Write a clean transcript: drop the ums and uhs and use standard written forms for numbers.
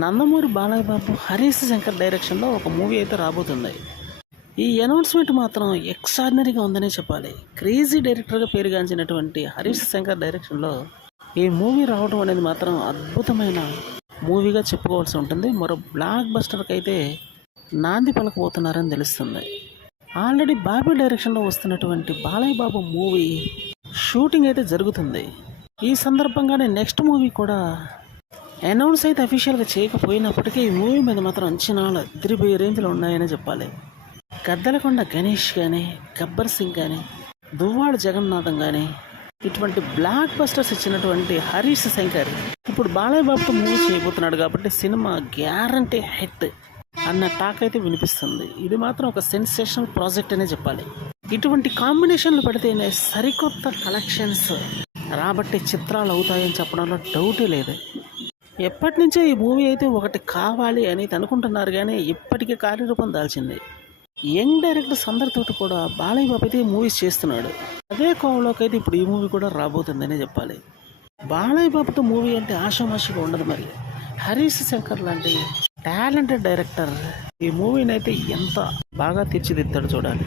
నందమూరి బాలయ్య బాబు, హరీష్ శంకర్ డైరెక్షన్లో ఒక మూవీ అయితే రాబోతుంది. ఈ అనౌన్స్మెంట్ మాత్రం ఎక్స్ట్రాడినరీగా ఉందనే చెప్పాలి. క్రేజీ డైరెక్టర్గా పేరుగాంచినటువంటి హరీష్ శంకర్ డైరెక్షన్లో ఈ మూవీ రావడం అనేది మాత్రం అద్భుతమైన మూవీగా చెప్పుకోవాల్సి ఉంటుంది. మరో బ్లాక్ బస్టర్కి అయితే నాంది పలకబోతున్నారని తెలుస్తుంది. ఆల్రెడీ బాబీ డైరెక్షన్లో వస్తున్నటువంటి బాలయ్య బాబు మూవీ షూటింగ్ అయితే జరుగుతుంది. ఈ సందర్భంగానే నెక్స్ట్ మూవీ కూడా అనౌన్స్ అయితే అఫీషియల్గా చేయకపోయినప్పటికీ ఈ మూవీ మీద మాత్రం అంచనాలు అదిరిపోయే రేంజ్లో ఉన్నాయని చెప్పాలి. గద్దలకొండ గణేష్ కానీ, గబ్బర్ సింగ్ కానీ, దువ్వాడ జగన్నాథం కానీ ఇటువంటి బ్లాక్ బస్టర్స్ ఇచ్చినటువంటి హరీష్ శంకర్ ఇప్పుడు బాలయ్య బాబుతో మూవీ చేయబోతున్నాడు కాబట్టి సినిమా గ్యారంటీ హిట్ అన్న టాక్ అయితే వినిపిస్తుంది. ఇది మాత్రం ఒక సెన్సేషనల్ ప్రాజెక్ట్ అనే చెప్పాలి. ఇటువంటి కాంబినేషన్లు పెడితేనే సరికొత్త కలెక్షన్స్ రాబట్టే చిత్రాలు అవుతాయని చెప్పడంలో డౌటే లేదు. ఎప్పటి నుంచో ఈ మూవీ అయితే ఒకటి కావాలి అని అనుకుంటున్నారు, కానీ ఇప్పటికీ కార్యరూపం దాల్చింది. యంగ్ డైరెక్టర్స్ అందరితో కూడా బాలయ్య బాబు అయితే మూవీస్ చేస్తున్నాడు. అదే కోవలోకి అయితే ఇప్పుడు ఈ మూవీ కూడా రాబోతుందనే చెప్పాలి. బాలయ్య బాబుతో మూవీ అంటే ఆషామాషిగా ఉండదు. మరి హరీష్ శంకర్ లాంటి టాలెంటెడ్ డైరెక్టర్ ఈ మూవీని అయితే ఎంత బాగా తీర్చిదిద్దాడు చూడాలి.